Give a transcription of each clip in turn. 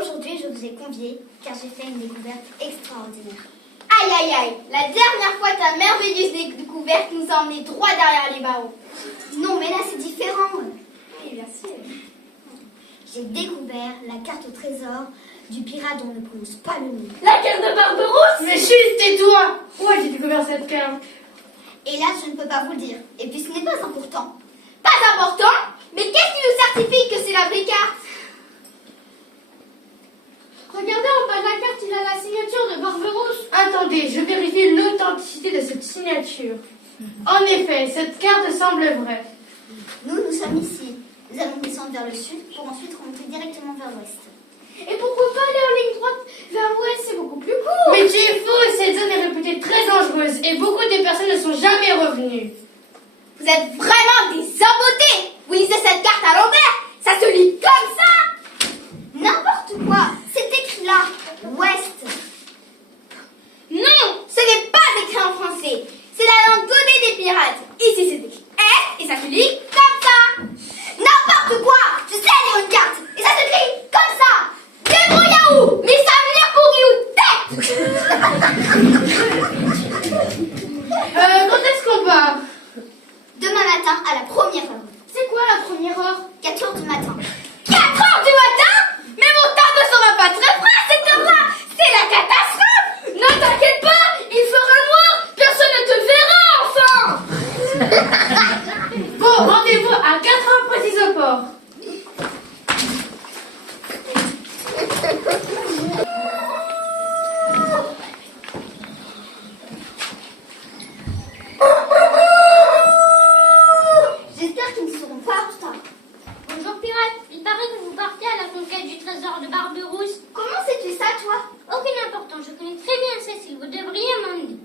Aujourd'hui, je vous ai convié car j'ai fait une découverte extraordinaire. Aïe aïe aïe, la dernière fois ta merveilleuse découverte nous a emmenés droit derrière les barreaux. Non, mais là c'est différent. Oui, bien sûr. J'ai découvert la carte au trésor du pirate dont on ne prononce pas le nom. La carte de Barberousse. Mais chut, tais-toi. Où as-tu découvert cette carte? Hélas, je ne peux pas vous le dire. Et puis ce n'est pas important. Pas important. Mais qu'est-ce qui nous certifie que c'est la vraie carte? Regardez en bas de la carte, il a la signature de Barberousse. Attendez, je vérifie l'authenticité de cette signature. En effet, cette carte semble vraie. Nous sommes ici. Nous allons descendre vers le sud pour ensuite remonter directement vers l'ouest. Et pourquoi pas aller en ligne droite vers l'ouest? C'est beaucoup plus court. Mais tu es faux, cette zone est réputée très dangereuse et beaucoup de personnes ne sont jamais revenues. Vous êtes vraiment des embotés. Vous lisez cette carte à l'envers. Ça se lit comme ça. N'importe quoi. C'est écrit là. Ouest. Non, ce n'est pas écrit en français. C'est la langue donnée des pirates. Ici, c'est écrit Est et ça se lit comme ça. N'importe quoi. Je sais lire une carte. Et ça s'écrit comme ça. Débrouillez-vous. Mais ça veut dire pourri ou tête. Quand est-ce qu'on part? Demain matin à la première heure. C'est quoi la première heure? 4 heures du matin. 4 heures du matin? Mais mon temps ne sera pas très frais à cette heure-là. C'est la catastrophe. Ne t'inquiète pas, il fera noir. Personne ne te verra, enfin. Bon, rendez-vous à 4 heures précises au port. J'espère qu'ils ne seront pas en retard. Bonjour pirates, il paraît que vous partez à la conquête du trésor de Barberousse. Comment sais-tu ça, toi? Aucune importance, je connais très bien Cécile, vous devriez m'emmener.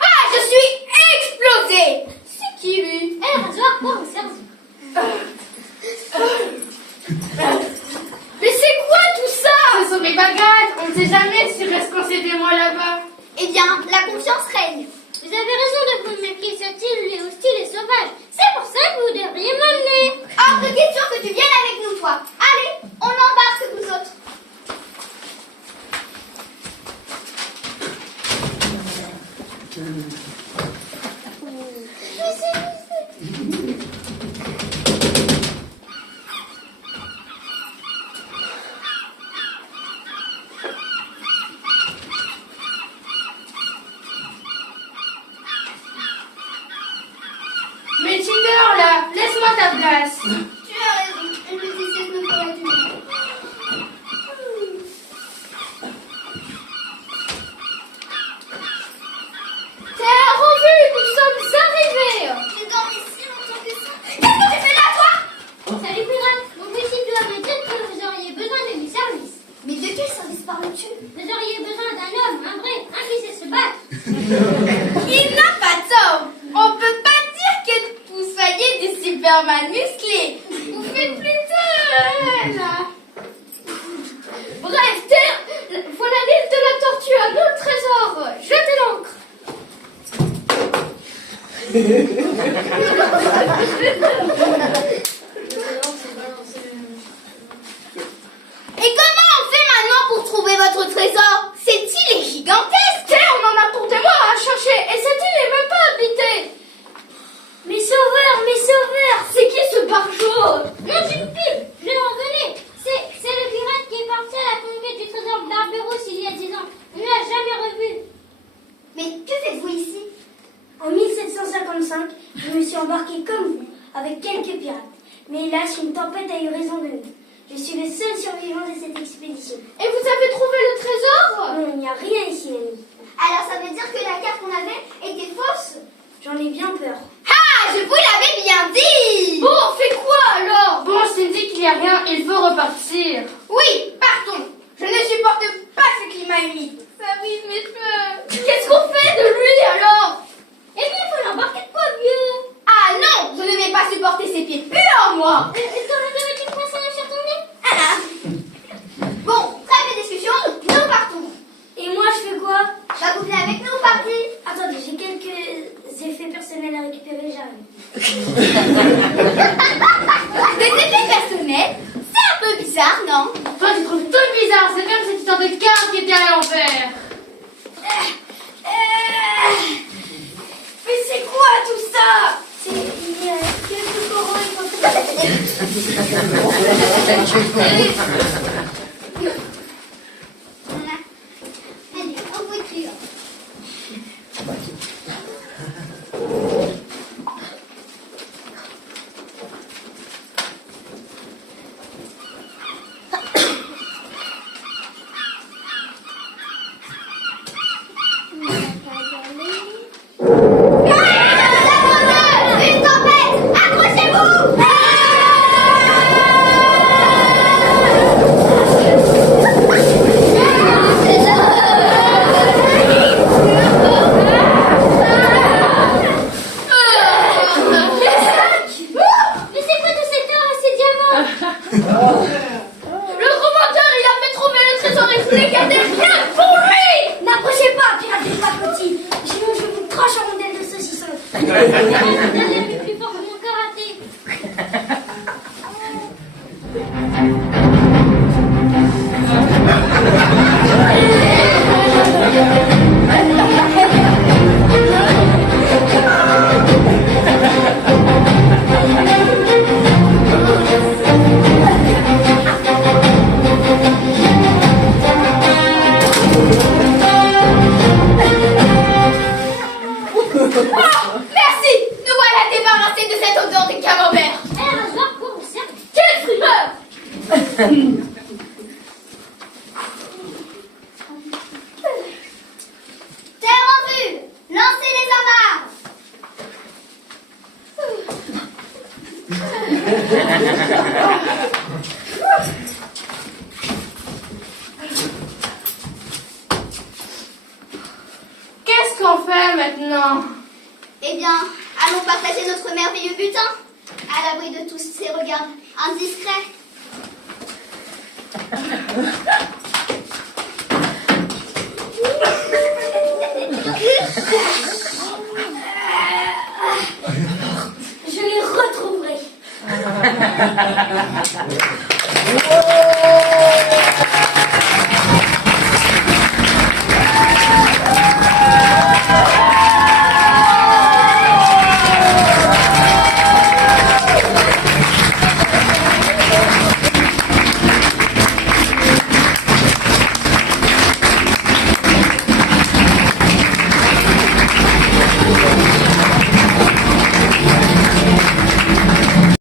Ah, je suis explosée. C'est qui lui? Eh, rasoir, quoi, vous servir. Mais c'est quoi tout ça? Ce sont mes bagages, on ne sait jamais s'il reste coincé des mois là-bas. Eh bien, la confiance règne. Vous avez raison de vous méfier, cette île lui est hostile et sauvage. C'est pour ça que vous devriez m'emmener. Hors de question que tu viennes avec nous, toi. Allez, on embarque, vous autres. Mais Tinder, là, laisse-moi ta place. Tu as raison. Je me disais de ne pas la tuer. T'es revu, nous sommes arrivés. J'ai dormi si longtemps que ça. Qu'est-ce que tu fais là, toi? Salut pirates, mon petit doit me dire que vous auriez besoin de mes services. Mais de quel service parles-tu? Vous auriez besoin d'un homme, un vrai, un qui sait se battre. Il n'a pas tort. On peut pas dire que vous soyez des Superman musclés. Vous faites plutôt là. Bref, voilà l'île de la tortue à notre trésor. Jetez l'ancre. Et comment on fait maintenant pour trouver votre trésor? Cette île est gigantesque. On en a pour des mois à chercher et cette île n'est même pas habitée. Mes sauveurs, C'est qui ce barjot? non, j'ai une pipe, je le reconnais. C'est le pirate qui est parti à la conquête du trésor de Barberousse il y a 10 ans. On ne l'a jamais revu. Mais que faites-vous ici? En 1755, je me suis embarqué comme vous, avec quelques pirates. Mais hélas, une tempête a eu raison de nous. Je suis le seul survivant de cette expédition. Et vous avez trouvé le trésor? Non, il n'y a rien ici, ami. Alors ça veut dire que la carte qu'on avait était fausse? J'en ai bien peur. Ah, je vous l'avais bien dit. Bon, on fait quoi alors? Bon, Cindy, qu'il n'y a rien, il faut repartir. Oui, partons. Je ne supporte pas ce climat humide. Ça brûle mes cheveux. Qu'est-ce qu'on fait de lui alors? Eh bien, il faut l'embarquer de quoi, vieux? Ah non, je ne vais pas supporter ces pieds puants, moi. Est-ce que vous avez une poisson sur ton nez? Ah. trouve tout bizarre. C'est comme cette histoire de carte qui était à l'envers. Mais c'est quoi tout ça? C'est... Il y a quelques coraux et Allez, en voiture. Une tempête! Accrochez-vous! Mais c'est quoi tout cet or et ces diamants? Le gros menteur, il a fait trouver le trésor et voulait garder rien pour lui. N'approchez pas, pirate des pacotis. Sinon je vous crache en rondelle de saucisson. La dernière est plus fort que mon karaté. Merci, nous voilà débarrassés de cette odeur de camembert. Un rasoir pour ça. Quel frimeur! Terre en vue! Lancez les amarres! Qu'est-ce qu'on fait maintenant? Eh bien, allons partager notre merveilleux butin, à l'abri de tous ces regards indiscrets. Je les retrouverai.